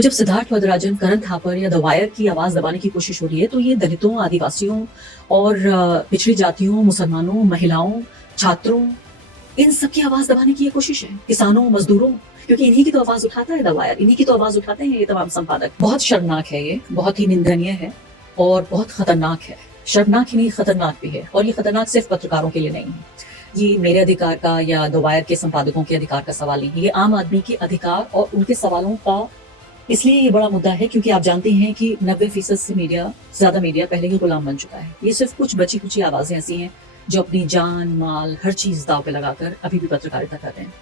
तो जब सिद्धार्थ वरदराजन, करण थापर या द वायर की आवाज दबाने की कोशिश हो रही है, तो ये दलितों, आदिवासियों और पिछड़ी जातियों, मुसलमानों, महिलाओं, छात्रों, इन सब की आवाज दबाने की ये कोशिश है। किसानों, मजदूरों, क्योंकि इन्हीं की तो आवाज उठाता है द वायर, इन्हीं की तो आवाज उठाते हैं ये तमाम संपादक। बहुत शर्मनाक है ये, बहुत ही निंदनीय है और बहुत खतरनाक है। शर्मनाक ही नहीं, खतरनाक भी है। और ये खतरनाक सिर्फ पत्रकारों के लिए नहीं है, ये मेरे अधिकार का या द वायर के संपादकों के अधिकार का सवाल नहीं है। ये आम आदमी के अधिकार और उनके सवालों का इसलिए ये बड़ा मुद्दा है क्योंकि आप जानते हैं कि 90% से ज्यादा मीडिया पहले ही गुलाम बन चुका है। ये सिर्फ कुछ बची कुची आवाजें ऐसी हैं जो अपनी जान, माल, हर चीज दांव पे लगाकर अभी भी पत्रकारिता कर रहे हैं।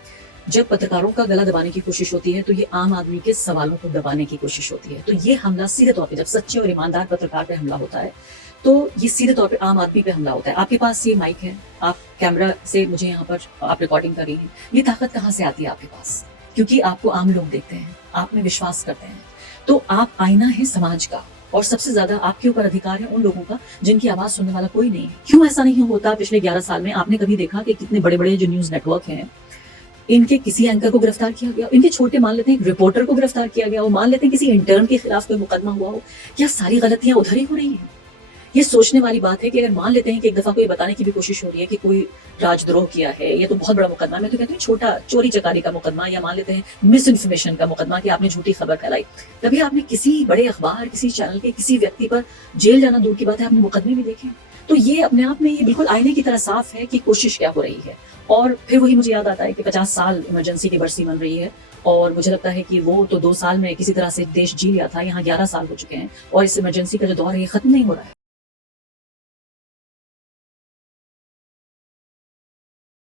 जब पत्रकारों का गला दबाने की कोशिश होती है तो ये आम आदमी के सवालों को दबाने की कोशिश होती है। तो ये हमला सीधे तौर पे, जब सच्चे और ईमानदार पत्रकार पे हमला होता है, तो ये सीधे तौर पे आम आदमी पे हमला होता है। आपके पास ये माइक है, आप कैमरा से मुझे यहाँ पर आप रिकॉर्डिंग कर रही हैं, ये ताकत कहाँ से आती है आपके पास? क्योंकि आपको आम लोग देखते हैं, आप में विश्वास करते हैं। तो आप आईना है समाज का, और सबसे ज्यादा आपके ऊपर अधिकार है उन लोगों का जिनकी आवाज सुनने वाला कोई नहीं है। क्यों ऐसा नहीं होता? पिछले 11 साल में आपने कभी देखा कि कितने बड़े बड़े जो न्यूज नेटवर्क हैं, इनके किसी एंकर को गिरफ्तार किया गया? इनके छोटे मान लेते हैं रिपोर्टर को गिरफ्तार किया गया हो, मान लेते हैं किसी इंटर्न के खिलाफ कोई मुकदमा हुआ हो, क्या सारी गलतियां उधर ही हो रही हैं? ये सोचने वाली बात है कि अगर मान लेते हैं कि एक दफा कोई बताने की भी कोशिश हो रही है कि कोई राजद्रोह किया है, ये तो बहुत बड़ा मुकदमा है, मैं तो कहती हूँ छोटा चोरी चकारी का मुकदमा, या मान लेते हैं मिस इन्फॉर्मेशन का मुकदमा कि आपने झूठी खबर फैलाई, तभी आपने किसी बड़े अखबार, किसी चैनल के किसी व्यक्ति पर जेल जाना दूर की बात है, आपने मुकदमे भी देखे। तो ये अपने आप में ये बिल्कुल आईने की तरह साफ है कि कोशिश क्या हो रही है। और फिर वही मुझे याद आता है कि 50 साल इमरजेंसी की बरसी बन रही है, और मुझे लगता है कि वो तो 2 साल में किसी तरह से देश जी लिया था, यहाँ 11 साल हो चुके हैं और इस इमरजेंसी का जो दौर है ये खत्म नहीं हो रहा है।